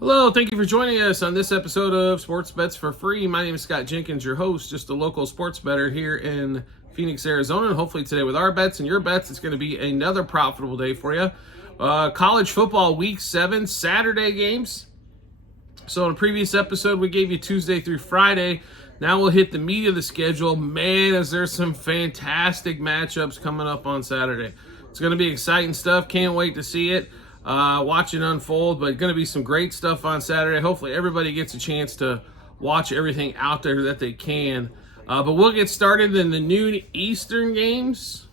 Hello, thank you for joining us on this episode of Sports Bets for Free. My name is Scott Jenkins, your host, just a local sports bettor here in Phoenix, Arizona. And hopefully today with our bets and your bets, it's going to be another profitable day for you. College football week 7, Saturday games. So in a previous episode, we gave you Tuesday through Friday. Now we'll hit the meat of the schedule. Man, is there some fantastic matchups coming up on Saturday. It's going to be exciting stuff. Can't wait to see it. Watch it unfold, but going to be some great stuff on Saturday. Hopefully everybody gets a chance to watch everything out there that they can. But we'll get started in the noon Eastern games.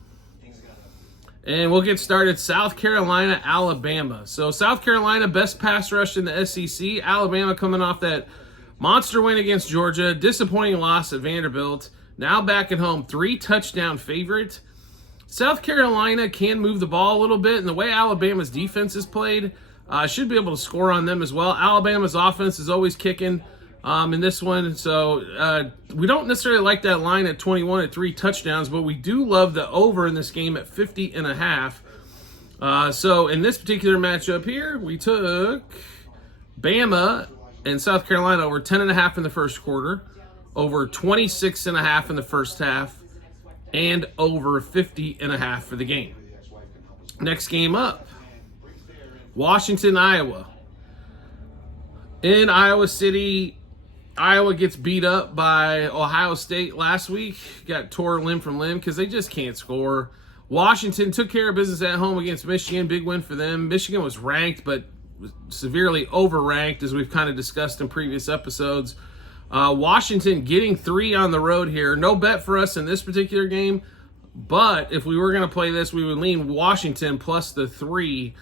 And we'll get started South Carolina, Alabama. So South Carolina, best pass rush in the SEC. Alabama coming off that monster win against Georgia. Disappointing loss at Vanderbilt. Now back at home, 3-touchdown favorite. South Carolina can move the ball a little bit, and the way Alabama's defense is played, should be able to score on them as well. Alabama's offense is always kicking in this one, so we don't necessarily like that line at 21 at 3 touchdowns, but we do love the over in this game at 50.5. So in this particular matchup here, we took Bama and South Carolina over 10.5 in the first quarter, over 26.5 in the first half, and over 50.5 for the game. Next game up, Washington, Iowa. In Iowa City, Iowa gets beat up by Ohio State last week. Got tore limb from limb because they just can't score. Washington took care of business at home against Michigan. Big win for them. Michigan was ranked, but severely overranked, as we've kind of discussed in previous episodes. Washington getting 3 on the road here. No bet for us in this particular game, but if we were going to play this, we would lean Washington plus the 3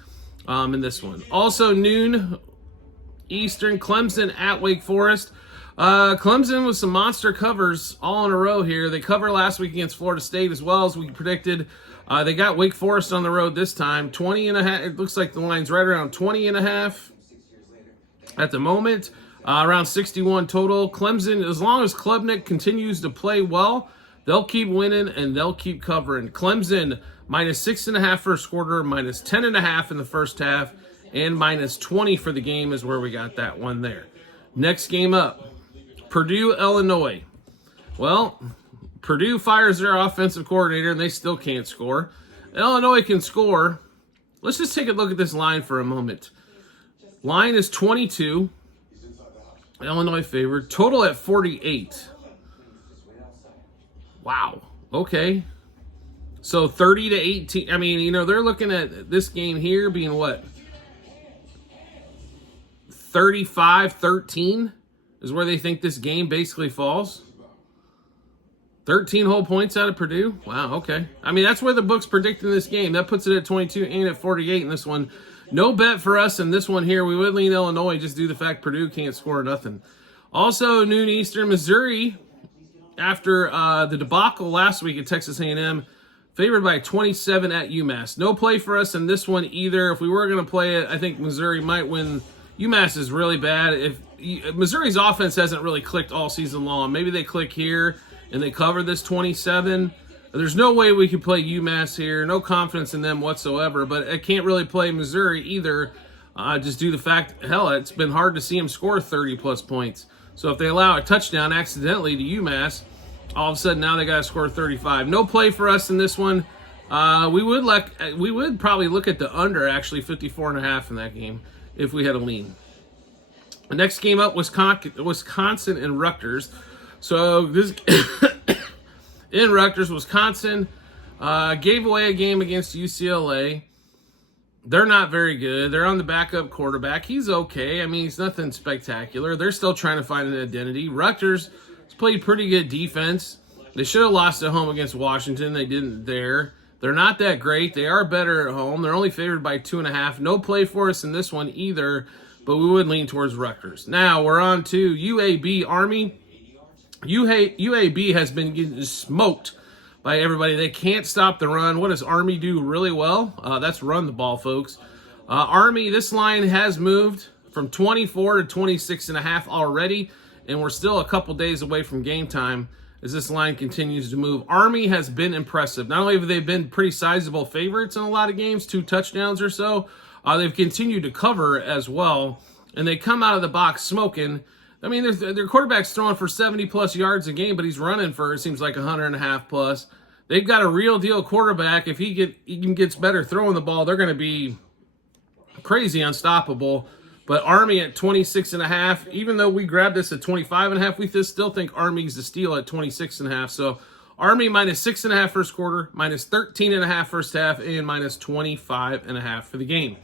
in this one. Also noon Eastern, Clemson at Wake Forest. Clemson with some monster covers all in a row here. They covered last week against Florida State as well as we predicted. They got Wake Forest on the road this time. 20.5. It looks like the line's right around 20.5 at the moment. Around 61 total. Clemson, as long as Klubnik continues to play well, they'll keep winning and they'll keep covering. Clemson minus 6.5 first quarter, minus 10.5 in the first half, and minus 20 for the game is where we got that one there. Next game up, Purdue, Illinois. Well, Purdue fires their offensive coordinator and they still can't score. Illinois can score. Let's just take a look at this line for a moment. Line is 22. Illinois favored. Total at 48. Wow. Okay. So 30-18. I mean, they're looking at this game here being what? 35-13 is where they think this game basically falls. 13 whole points out of Purdue. Wow, okay. I mean, that's where the book's predicting this game. That puts it at 22 and at 48 in this one. No bet for us in this one here. We would lean Illinois just due to the fact Purdue can't score nothing. Also, noon Eastern, Missouri, after the debacle last week at Texas A&M, favored by 27 at UMass. No play for us in this one either. If we were going to play it, I think Missouri might win. UMass is really bad. Missouri's offense hasn't really clicked all season long. Maybe they click here and they cover this 27. There's no way we could play UMass here. No confidence in them whatsoever. But I can't really play Missouri either, just due to the fact, hell, it's been hard to see them score 30-plus points. So if they allow a touchdown accidentally to UMass, all of a sudden now they got to score 35. No play for us in this one. We would probably look at the under, actually, 54.5 in that game if we had a lean. The next game up, Wisconsin and Rutgers. So this in Rutgers, Wisconsin gave away a game against UCLA. They're not very good. They're on the backup quarterback. He's okay. I mean, he's nothing spectacular. They're still trying to find an identity. Rutgers has played pretty good defense. They should have lost at home against Washington. They didn't there. They're not that great. They are better at home. They're only favored by 2.5. No play for us in this one either, but we would lean towards Rutgers. Now we're on to UAB Army. UAB has been getting smoked by everybody. They can't stop the run. What does Army do really well? That's run the ball, folks. Army, this line has moved from 24 to 26.5 already, and we're still a couple days away from game time as this line continues to move. Army has been impressive. Not only have they been pretty sizable favorites in a lot of games, 2 touchdowns or so, they've continued to cover as well. and they come out of the box smoking. I mean, their quarterback's throwing for 70-plus yards a game, but he's running for, it seems like, 100.5 plus. They've got a real deal quarterback. If he even gets better throwing the ball, they're going to be crazy unstoppable. But Army at 26.5, even though we grabbed this at 25.5, we still think Army's the steal at 26.5. So Army minus 6.5 first quarter, minus 13.5 first half, and minus 25.5 for the game.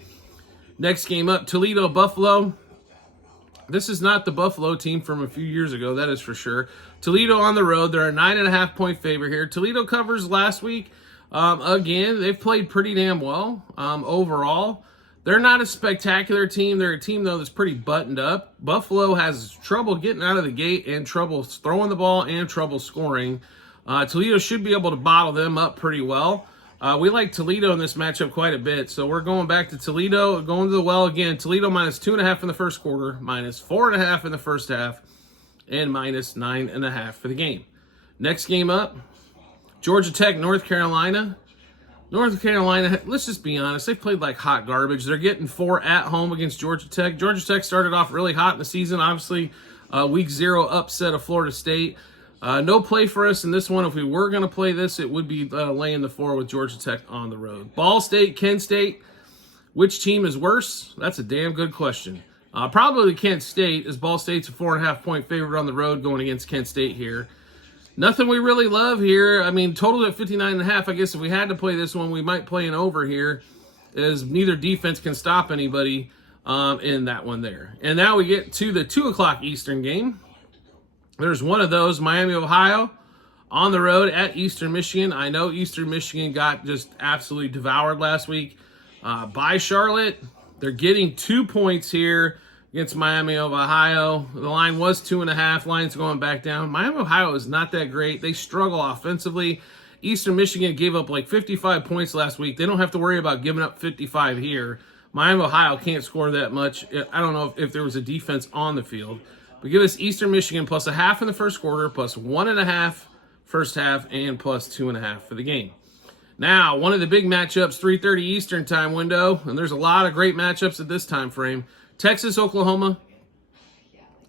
Next game up, Toledo Buffalo. This is not the Buffalo team from a few years ago, that is for sure. Toledo on the road. They're a 9.5 point favorite here. Toledo covers last week. Again, they've played pretty damn well overall. They're not a spectacular team. They're a team, though, that's pretty buttoned up. Buffalo has trouble getting out of the gate and trouble throwing the ball and trouble scoring. Toledo should be able to bottle them up pretty well. We like Toledo in this matchup quite a bit, so we're going back to Toledo, going to the well again. Toledo minus 2.5 in the first quarter, minus 4.5 in the first half, and minus 9.5 for the game. Next game up, Georgia Tech, North Carolina. North Carolina, let's just be honest, they've played like hot garbage. They're getting 4 at home against Georgia Tech. Georgia Tech started off really hot in the season, obviously. Week 0 upset of Florida State. No play for us in this one. If we were going to play this, it would be laying the 4 with Georgia Tech on the road. Ball State, Kent State. Which team is worse? That's a damn good question. Probably Kent State, as Ball State's a 4.5 point favorite on the road going against Kent State here. Nothing we really love here. I mean, total at 59.5. I guess if we had to play this one, we might play an over here, as neither defense can stop anybody in that one there. And now we get to the 2 o'clock Eastern game. There's one of those, Miami, Ohio, on the road at Eastern Michigan. I know Eastern Michigan got just absolutely devoured last week by Charlotte. They're getting 2 points here against Miami of Ohio. The line was 2.5. Line's going back down. Miami of Ohio is not that great. They struggle offensively. Eastern Michigan gave up like 55 points last week. They don't have to worry about giving up 55 here. Miami of Ohio can't score that much. I don't know if there was a defense on the field. But give us Eastern Michigan plus 0.5 in the first quarter, plus 1.5 first half, and plus 2.5 for the game. Now, one of the big matchups, 3:30 Eastern time window, and there's a lot of great matchups at this time frame. Texas, Oklahoma.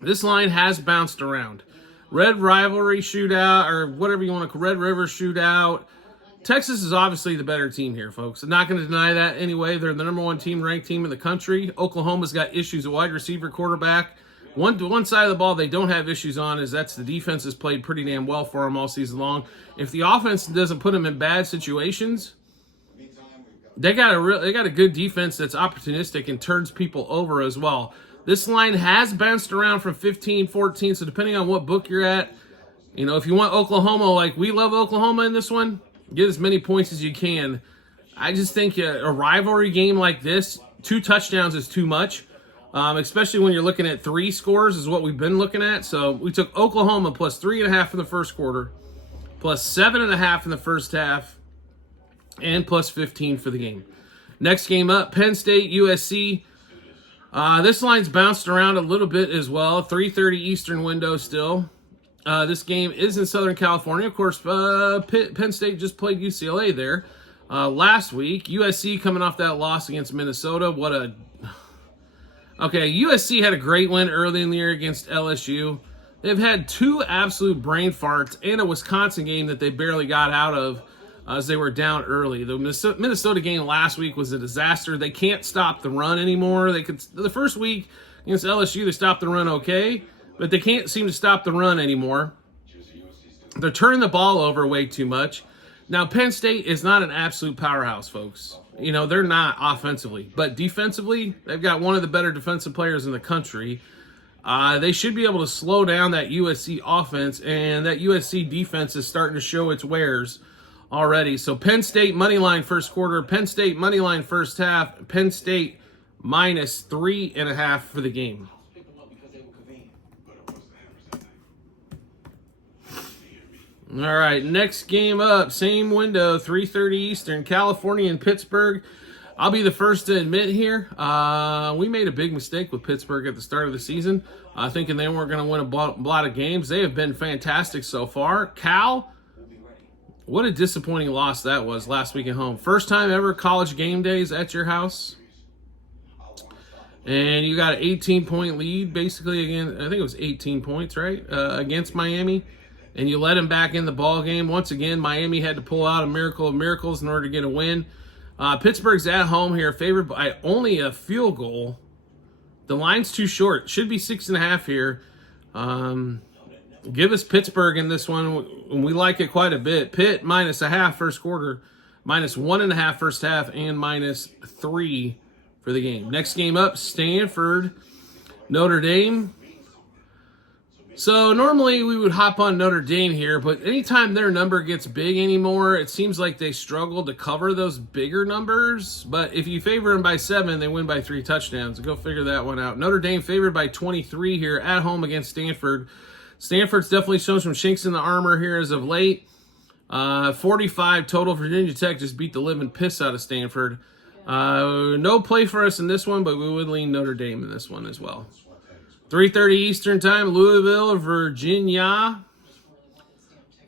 This line has bounced around. Red Rivalry shootout, or whatever you want to call Red River shootout. Texas is obviously the better team here, folks. I'm not going to deny that anyway. They're the number 1 team ranked team in the country. Oklahoma's got issues at wide receiver, quarterback. One side of the ball they don't have issues on is that's the defense has played pretty damn well for them all season long. If the offense doesn't put them in bad situations, they got a good defense that's opportunistic and turns people over as well. This line has bounced around from 15, 14, so depending on what book you're at, you know, if you want Oklahoma, like we love Oklahoma in this one, get as many points as you can. I just think a rivalry game like this, 2 touchdowns is too much, especially when you're looking at 3 scores is what we've been looking at. So we took Oklahoma plus 3.5 in the first quarter, plus 7.5 in the first half, and plus 15 for the game. Next game up, Penn State, USC. This line's bounced around a little bit as well. 3:30 Eastern window still. This game is in Southern California. Of course, Penn State just played UCLA there last week. USC coming off that loss against Minnesota. Okay, USC had a great win early in the year against LSU. They've had 2 absolute brain farts and a Wisconsin game that they barely got out of as they were down early. The Minnesota game last week was a disaster. They can't stop the run anymore. The first week against LSU, they stopped the run okay, but they can't seem to stop the run anymore. They're turning the ball over way too much. Now, Penn State is not an absolute powerhouse, folks. You know, they're not offensively, but defensively, they've got one of the better defensive players in the country. They should be able to slow down that USC offense, and that USC defense is starting to show its wares already. So Penn State money line first quarter, Penn State money line first half, Penn State minus 3.5 for the game. All right, next game up, same window, 3:30 Eastern, California and Pittsburgh. I'll be the first to admit here, we made a big mistake with Pittsburgh at the start of the season, thinking they weren't going to win a lot of games. They have been fantastic so far. Cal, what a disappointing loss that was last week at home. First time ever college game days at your house. And you got an 18-point lead, basically, again, I think it was 18 points, right, against Miami. And you let them back in the ball game. Once again, Miami had to pull out a miracle of miracles in order to get a win. Pittsburgh's at home here, favored by only a field goal. The line's too short. Should be 6.5 here. Give us Pittsburgh in this one. We like it quite a bit. Pitt -0.5 first quarter, -1.5 first half, and -3 for the game. Next game up, Stanford, Notre Dame. So normally we would hop on Notre Dame here, but anytime their number gets big anymore, it seems like they struggle to cover those bigger numbers. But if you favor them by 7, they win by 3 touchdowns. Go figure that one out. Notre Dame favored by 23 here at home against Stanford. Stanford's definitely shown some chinks in the armor here as of late. 45 total. Virginia Tech just beat the living piss out of Stanford. No play for us in this one, but we would lean Notre Dame in this one as well. 3:30 Eastern time, Louisville, Virginia.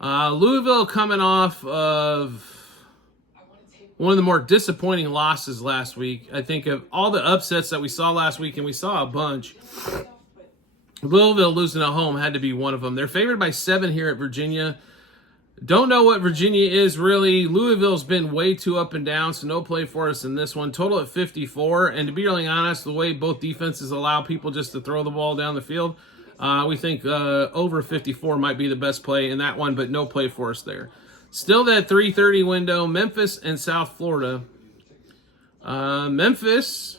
Louisville coming off of one of the more disappointing losses last week. I think of all the upsets that we saw last week, and we saw a bunch, Louisville losing at home had to be one of them. They're favored by 7 here at Virginia. Don't know what Virginia is really. Louisville's been way too up and down, so no play for us in this one. Total at 54. And to be really honest, the way both defenses allow people just to throw the ball down the field, we think over 54 might be the best play in that one, but no play for us there. Still that 3:30 window, Memphis and South Florida. Memphis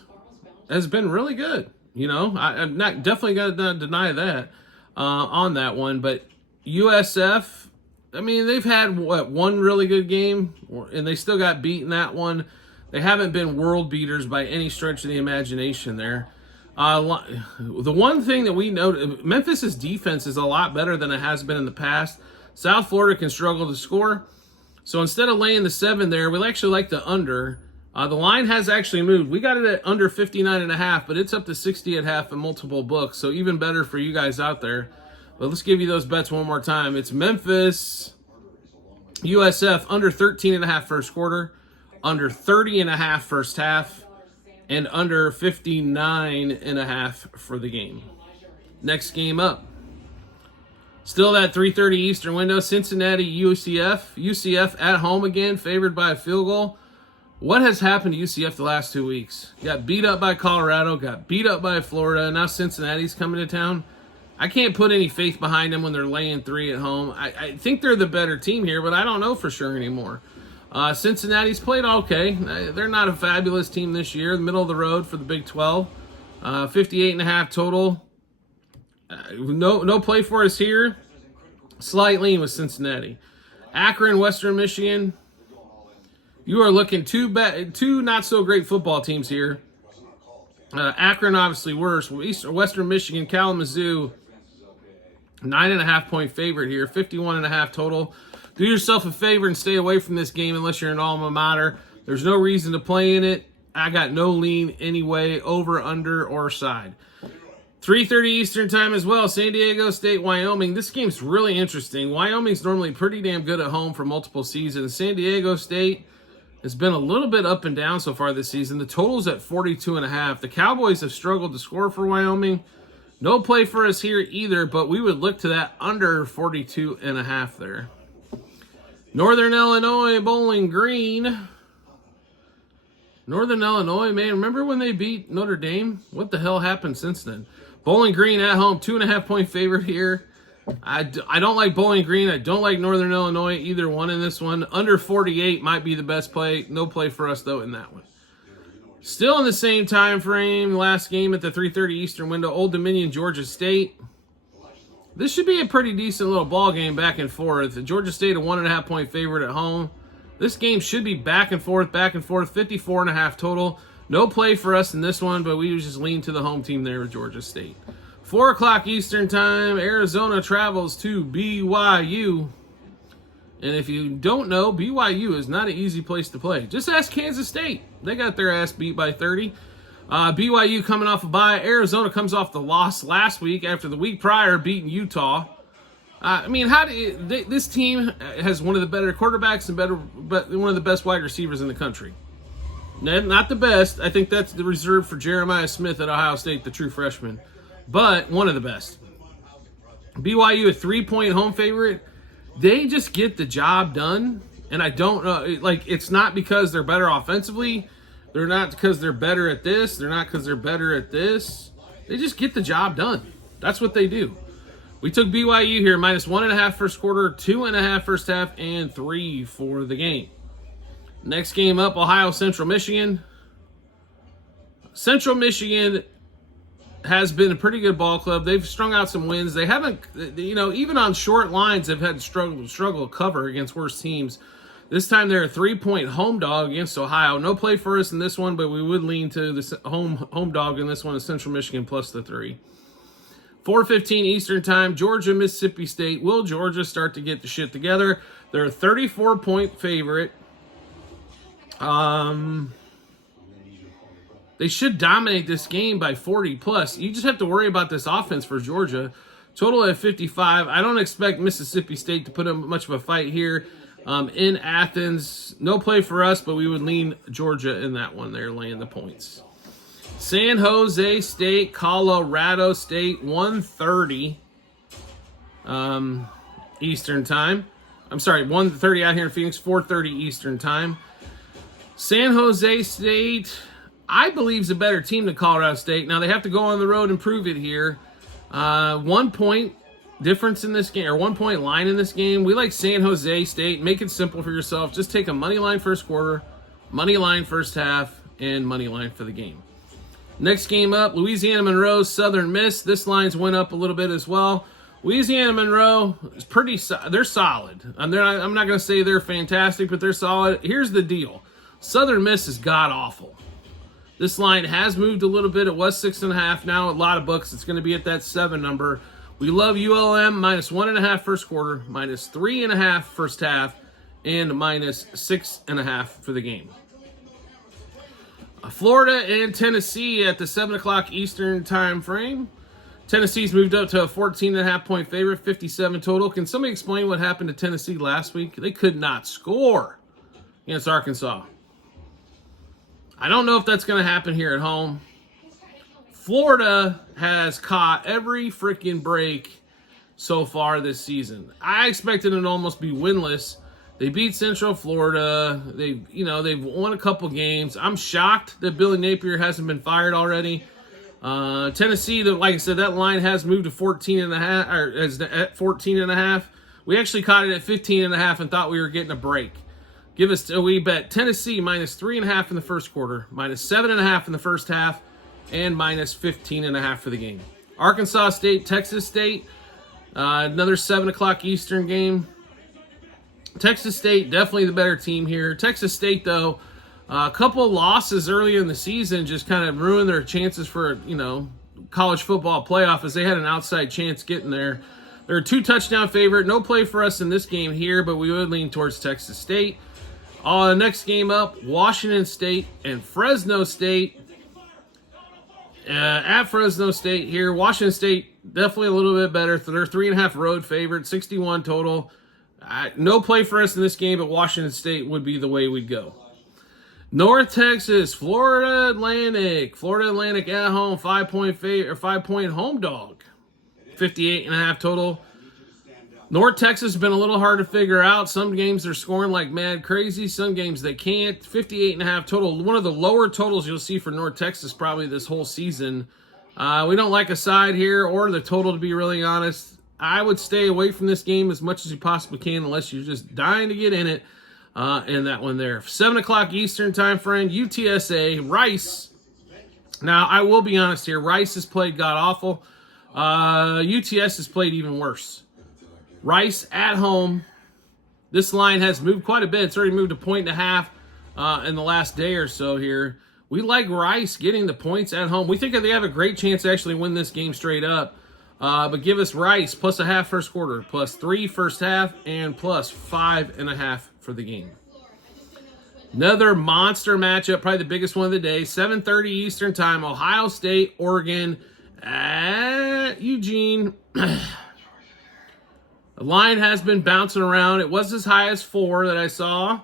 has been really good. You know, I'm not definitely got to deny that on that one, but USF, I mean, they've had, one really good game, and they still got beat in that one. They haven't been world beaters by any stretch of the imagination there. The one thing that we know, Memphis' defense is a lot better than it has been in the past. South Florida can struggle to score. So instead of laying the 7 there, we'll actually like the under. The line has actually moved. We got it at under 59.5, but it's up to 60 at half in multiple books. So even better for you guys out there. But let's give you those bets one more time. It's Memphis, USF, under 13.5 first quarter, under 30.5 first half, and under 59.5 for the game. Next game up. Still that 3:30 Eastern window, Cincinnati, UCF. UCF at home again, favored by a field goal. What has happened to UCF the last 2 weeks? Got beat up by Colorado, got beat up by Florida, and now Cincinnati's coming to town. I can't put any faith behind them when they're laying 3 at home. I think they're the better team here, but I don't know for sure anymore. Cincinnati's played okay. They're not a fabulous team this year. Middle of the road for the Big 12. 58.5 total. No play for us here. Slight lean with Cincinnati. Akron, Western Michigan. You are looking two not so great football teams here. Akron obviously worse. Western Michigan, Kalamazoo, 9.5 point favorite here, 51.5 total. Do yourself a favor and stay away from this game unless you're an alma mater. There's no reason to play in it. I got no lean anyway, over, under, or side. 3:30 Eastern time as well, San Diego State, Wyoming. This game's really interesting. Wyoming's normally pretty damn good at home for multiple seasons. San Diego State has been a little bit up and down so far this season. The total's at 42.5. The Cowboys have struggled to score for Wyoming. No play for us here either, but we would look to that under 42.5 there. Northern Illinois, Bowling Green. Northern Illinois, man, remember when they beat Notre Dame? What the hell happened since then? Bowling Green at home, 2.5 point favorite here. I don't like Bowling Green. I don't like Northern Illinois, either one in this one. Under 48 might be the best play. No play for us, though, in that one. Still in the same time frame, last game at the 3:30 Eastern window, Old Dominion, Georgia State. This should be a pretty decent little ball game back and forth. Georgia State, a 1.5 point favorite at home. This game should be back and forth, 54.5 total. No play for us in this one, but we just lean to the home team there with Georgia State. 4 o'clock Eastern time, Arizona travels to BYU. And if you don't know, BYU is not an easy place to play. Just ask Kansas State. They got their ass beat by 30. BYU coming off a bye. Arizona comes off the loss last week after the week prior beating Utah. I mean, this team has one of the better quarterbacks and one of the best wide receivers in the country. Not the best. I think that's the reserved for Jeremiah Smith at Ohio State, the true freshman. But one of the best. BYU, a 3-point home favorite. They just get the job done. And I don't know, like, it's not because they're better offensively. They're not because they're better at this. They're not because they're better at this. They just get the job done. That's what they do. We took BYU here, -1.5 first quarter, 2.5 first half, and 3 for the game. Next game up, Ohio Central Michigan. Central Michigan has been a pretty good ball club. They've strung out some wins. They haven't, even on short lines, they've had struggle to cover against worse teams. This time they're a 3-point home dog against Ohio. No play for us in this one, but we would lean to the home dog in this one is Central Michigan plus the 3. 4:15 Eastern Time, Georgia, Mississippi State. Will Georgia start to get the shit together? They're a 34-point favorite. They should dominate this game by 40 plus. You just have to worry about this offense for Georgia. Total at 55. I don't expect Mississippi State to put up much of a fight here in Athens. No play for us, but we would lean Georgia in that one. They're laying the points. San Jose State, Colorado State, 1:30 Eastern Time. I'm sorry, 1:30 out here in Phoenix, 4:30 Eastern Time. San Jose State, I believe, is a better team than Colorado State. Now, they have to go on the road and prove it here. 1 point difference in this game, or 1 point line in this game. We like San Jose State. Make it simple for yourself. Just take a money line first quarter, money line first half, and money line for the game. Next game up, Louisiana Monroe, Southern Miss. This line's went up a little bit as well. Louisiana Monroe is they're solid. I'm not going to say they're fantastic, but they're solid. Here's the deal. Southern Miss is god-awful. This line has moved a little bit. It was 6.5. Now, a lot of books, it's going to be at that 7 number. We love ULM, -1.5 first quarter, -3.5 first half, and -6.5 for the game. Florida and Tennessee at the 7 o'clock Eastern time frame. Tennessee's moved up to a 14.5 point favorite, 57 total. Can somebody explain what happened to Tennessee last week? They could not score against Arkansas. I don't know if that's going to happen here at home. Florida has caught every freaking break so far this season. I expected them to almost be winless. They beat Central Florida. They've won a couple games. I'm shocked that Billy Napier hasn't been fired already. Tennessee, like I said, that line has moved to 14.5, or is at 14.5. We actually caught it at 15.5 and thought we were getting a break. We bet Tennessee -3.5 in the first quarter, -7.5 in the first half, and -15.5 for the game. Arkansas State, Texas State, another 7 o'clock Eastern game. Texas State, definitely the better team here. Texas State, though, a couple losses earlier in the season just kind of ruined their chances for, college football playoff, as they had an outside chance getting there. They're a 2-touchdown favorite. No play for us in this game here, but we would lean towards Texas State. Next game up, Washington State and Fresno State. At Fresno State here, Washington State definitely a little bit better. They're 3.5 road favorite, 61 total. No play for us in this game, but Washington State would be the way we'd go. North Texas, Florida Atlantic. Florida Atlantic at home, 5-point home dog. 58.5 total. North Texas has been a little hard to figure out. Some games they're scoring like mad crazy. Some games they can't. 58.5 total. One of the lower totals you'll see for North Texas probably this whole season. We don't like a side here or the total, to be really honest. I would stay away from this game as much as you possibly can unless you're just dying to get in it. And that one there. 7 o'clock Eastern time frame. UTSA, Rice. Now, I will be honest here. Rice has played god-awful. UTS has played even worse. Rice at home. This line has moved quite a bit. It's already moved 1.5 in the last day or so here. We like Rice getting the points at home. We think that they have a great chance to actually win this game straight up. But give us Rice +0.5 first quarter, +3 first half, and +5.5 for the game. Another monster matchup, probably the biggest one of the day. 7:30 Eastern time, Ohio State, Oregon at Eugene. The line has been bouncing around. It was as high as 4 that I saw.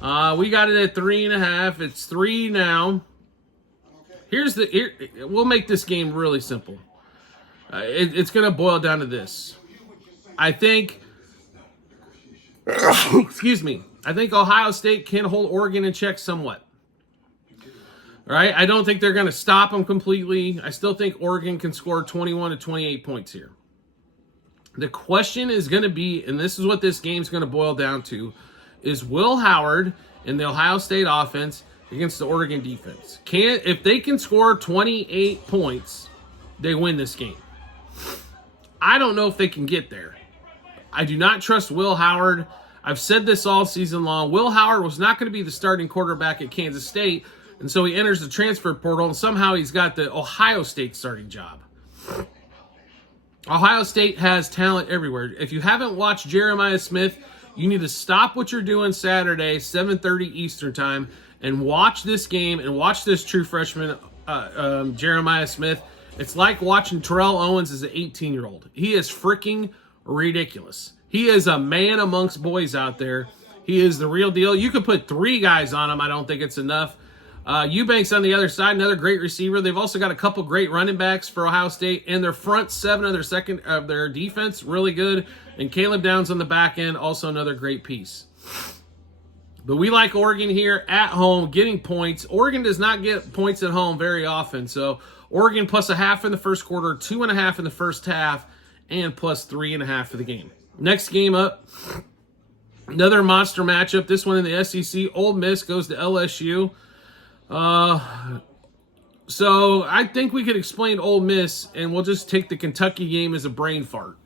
We got it at 3.5. It's 3 now. We'll make this game really simple. It's going to boil down to this. I think, excuse me, I think Ohio State can hold Oregon in check somewhat. All right, I don't think they're going to stop them completely. I still think Oregon can score 21 to 28 points here. The question is going to be, and this is what this game's going to boil down to, is Will Howard and the Ohio State offense against the Oregon defense. If they can score 28 points, they win this game. I don't know if they can get there. I do not trust Will Howard. I've said this all season long. Will Howard was not going to be the starting quarterback at Kansas State, and so he enters the transfer portal, and somehow he's got the Ohio State starting job. Ohio State has talent everywhere. If you haven't watched Jeremiah Smith, you need to stop what you're doing Saturday, 7:30 Eastern time, and watch this game and watch this true freshman, Jeremiah Smith. It's like watching Terrell Owens as an 18-year-old. He is freaking ridiculous. He is a man amongst boys out there. He is the real deal. You could put 3 guys on him. I don't think it's enough. Eubanks on the other side, another great receiver. They've also got a couple great running backs for Ohio State, and their front 7 of their defense really good. And Caleb Downs on the back end, also another great piece. But we like Oregon here at home, getting points. Oregon does not get points at home very often, so Oregon plus 0.5 in the first quarter, 2.5 in the first half, and plus 3.5 for the game. Next game up, another monster matchup. This one in the SEC. Ole Miss goes to LSU. So I think we could explain Ole Miss, and we'll just take the Kentucky game as a brain fart.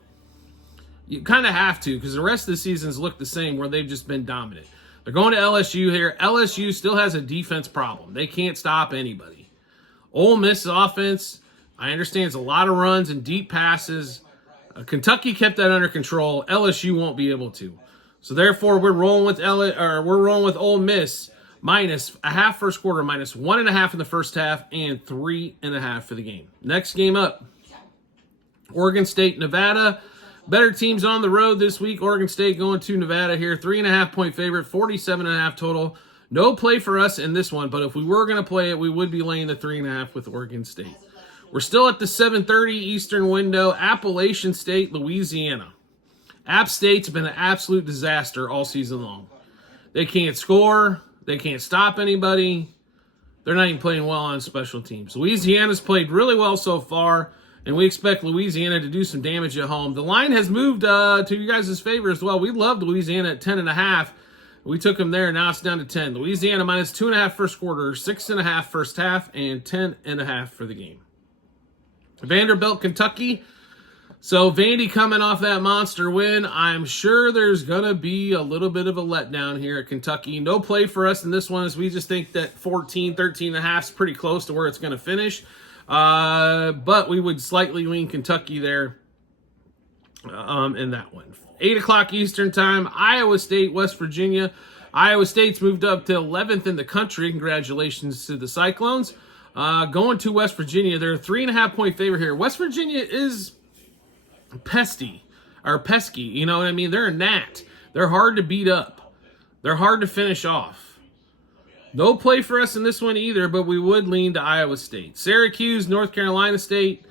You kind of have to, because the rest of the seasons look the same, where they've just been dominant. They're going to LSU here. LSU still has a defense problem. They can't stop anybody. Ole Miss offense, I understand it's a lot of runs and deep passes. Kentucky kept that under control. LSU won't be able to. So therefore, we're rolling with Ole Miss minus 0.5 first quarter, minus 1.5 in the first half, and 3.5 for the game. Next game up, Oregon State, Nevada. Better teams on the road this week. Oregon State going to Nevada here. 3.5 point favorite, 47.5 total. No play for us in this one, but if we were going to play it, we would be laying the 3.5 with Oregon State. We're still at the 7:30 Eastern window. Appalachian State, Louisiana. App State's been an absolute disaster all season long. They can't score. They can't stop anybody. They're not even playing well on special teams. Louisiana's played really well so far, and we expect Louisiana to do some damage at home. The line has moved to you guys' favor as well. We loved Louisiana at 10.5. We took them there. Now it's down to 10. Louisiana minus 2.5 first quarter, 6.5 first half, and 10.5 for the game. Vanderbilt, Kentucky. So Vandy coming off that monster win. I'm sure there's going to be a little bit of a letdown here at Kentucky. No play for us in this one, as we just think that 13.5 is pretty close to where it's going to finish. But we would slightly lean Kentucky there in that one. 8 o'clock Eastern time, Iowa State, West Virginia. Iowa State's moved up to 11th in the country. Congratulations to the Cyclones. Going to West Virginia, they're a 3.5 point favorite here. West Virginia is pesky, you know what I mean? They're a gnat. They're hard to beat up. They're hard to finish off. No play for us in this one either, but we would lean to Iowa State. Syracuse, North Carolina State.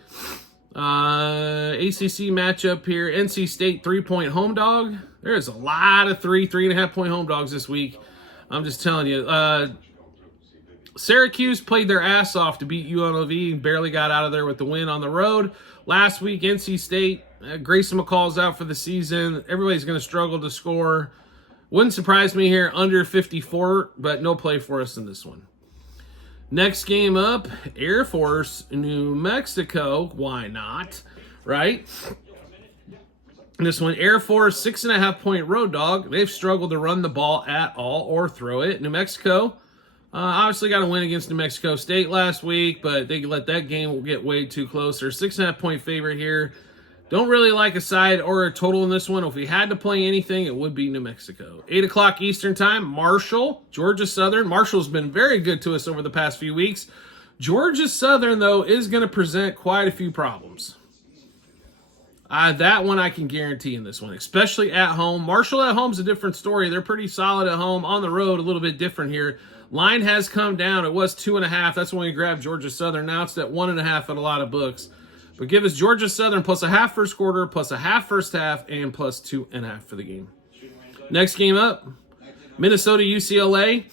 ACC matchup here. NC State 3-point home dog. There's a lot of 3.5 point home dogs this week. I'm just telling you. Syracuse played their ass off to beat UNLV and barely got out of there with the win on the road. Last week, NC State, Grayson McCall's out for the season. Everybody's going to struggle to score. Wouldn't surprise me here, under 54, but no play for us in this one. Next game up, Air Force, New Mexico. Why not, right? This one, Air Force, 6.5 point road dog. They've struggled to run the ball at all or throw it. New Mexico, obviously got a win against New Mexico State last week, but they let that game get way too close. They're 6.5 point favorite here. Don't really like a side or a total in this one. If we had to play anything, it would be New Mexico. 8 o'clock Eastern time, Marshall, Georgia Southern. Marshall's been very good to us over the past few weeks. Georgia Southern, though, is going to present quite a few problems. That one I can guarantee in this one, especially at home. Marshall at home's a different story. They're pretty solid at home. On the road, a little bit different here. Line has come down. It was 2.5. That's when we grabbed Georgia Southern. Now it's at 1.5 at a lot of books. But give us Georgia Southern plus a half first quarter, plus a half first half, and plus 2.5 for the game. Next game up, Minnesota UCLA.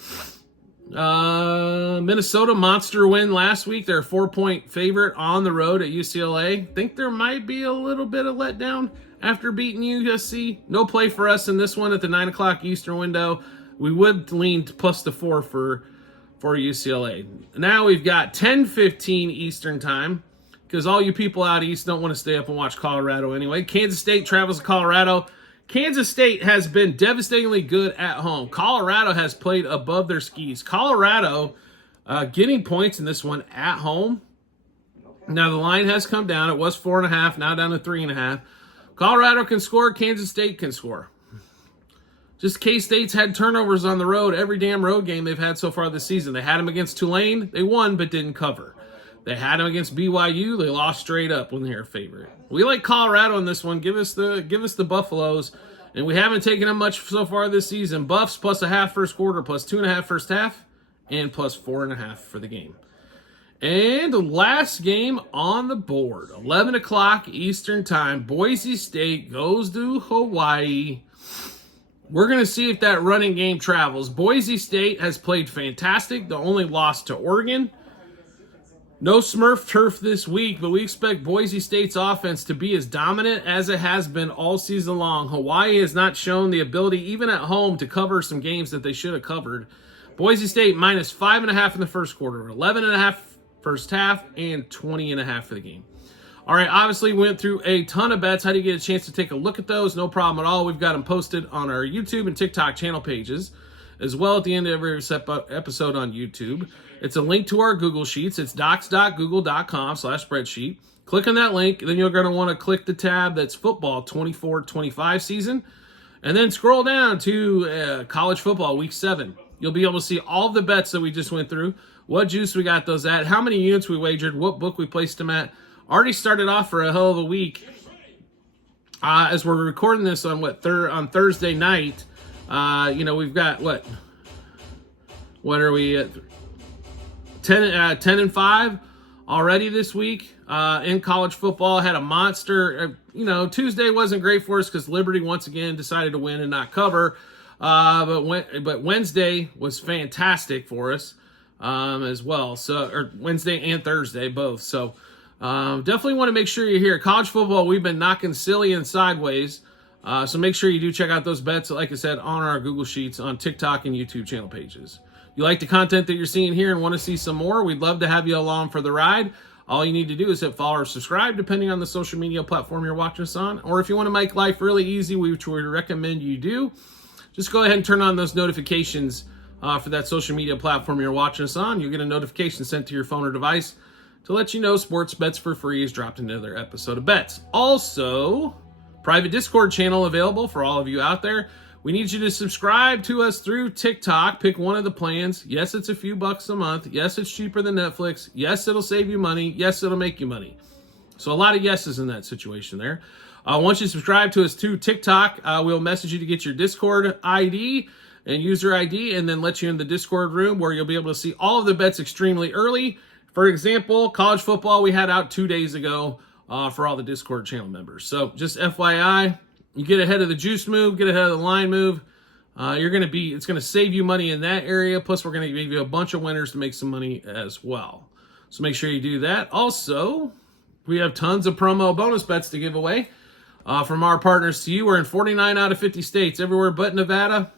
Minnesota monster win last week. They're a 4-point favorite on the road at UCLA. Think there might be a little bit of letdown after beating USC. No play for us in this one at the 9 o'clock Eastern window. We would lean plus the 4 for UCLA. Now we've got 10:15 Eastern time, because all you people out east don't want to stay up and watch Colorado anyway. Kansas State travels to Colorado. Kansas State has been devastatingly good at home. Colorado has played above their skis. Colorado getting points in this one at home. Now the line has come down. It was 4.5, now down to 3.5. Colorado can score. Kansas State can score. Just K-State's had turnovers on the road. Every damn road game they've had so far this season. They had them against Tulane. They won but didn't cover. They had them against BYU. They lost straight up when they're a favorite. We like Colorado in this one. Give us the Buffaloes. And we haven't taken them much so far this season. Buffs plus a half first quarter, plus 2.5 first half, and plus 4.5 for the game. And the last game on the board, 11 o'clock Eastern time. Boise State goes to Hawaii. We're going to see if that running game travels. Boise State has played fantastic. The only loss to Oregon. No Smurf turf this week, but we expect Boise State's offense to be as dominant as it has been all season long. Hawaii has not shown the ability, even at home, to cover some games that they should have covered. Boise State minus 5.5 in the first quarter, 11.5 first half, and 20.5 for the game. All right, obviously we went through a ton of bets. How do you get a chance to take a look at those? No problem at all. We've got them posted on our YouTube and TikTok channel pages, as well at the end of every episode on YouTube. It's a link to our Google Sheets. It's docs.google.com/spreadsheet. Click on that link, and then you're going to want to click the tab that's football 24-25 season, and then scroll down to college football week 7. You'll be able to see all the bets that we just went through, what juice we got those at, how many units we wagered, what book we placed them at. Already started off for a hell of a week. As we're recording this on on Thursday night, we've got what are we at? 10-5 already this week in college football. Had a monster. Tuesday wasn't great for us because Liberty once again decided to win and not cover. But Wednesday was fantastic for us as well. Or Wednesday and Thursday both. So definitely want to make sure you're here. College football, we've been knocking silly and sideways. So make sure you do check out those bets, like I said, on our Google Sheets, on TikTok and YouTube channel pages. You like the content that you're seeing here and want to see some more, we'd love to have you along for the ride. All you need to do is hit follow or subscribe, depending on the social media platform you're watching us on. Or if you want to make life really easy, which we recommend you do, just go ahead and turn on those notifications for that social media platform you're watching us on. You'll get a notification sent to your phone or device to let you know Sports Bets for Free has dropped another episode of Bets. Also, private Discord channel available for all of you out there. We need you to subscribe to us through TikTok. Pick one of the plans. Yes, it's a few bucks a month. Yes, it's cheaper than Netflix. Yes, it'll save you money. Yes, it'll make you money. So a lot of yeses in that situation there. Once you subscribe to us to TikTok, we'll message you to get your Discord ID and user ID, and then let you in the Discord room where you'll be able to see all of the bets extremely early. For example, college football we had out 2 days ago for all the Discord channel members. So just FYI, you get ahead of the juice move, get ahead of the line move. It's going to save you money in that area. Plus, we're going to give you a bunch of winners to make some money as well. So make sure you do that. Also, we have tons of promo bonus bets to give away from our partners to you. We're in 49 out of 50 states, everywhere but Nevada.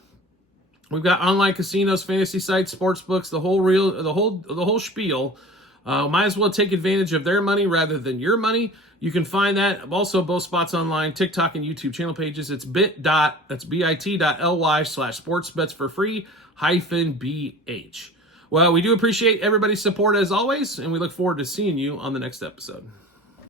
We've got online casinos, fantasy sites, sports books, the whole spiel. Might as well take advantage of their money rather than your money. You can find that also both spots online, TikTok and YouTube channel pages. It's bit.ly/sportsbetsforfree-bh. Well, we do appreciate everybody's support as always, and we look forward to seeing you on the next episode.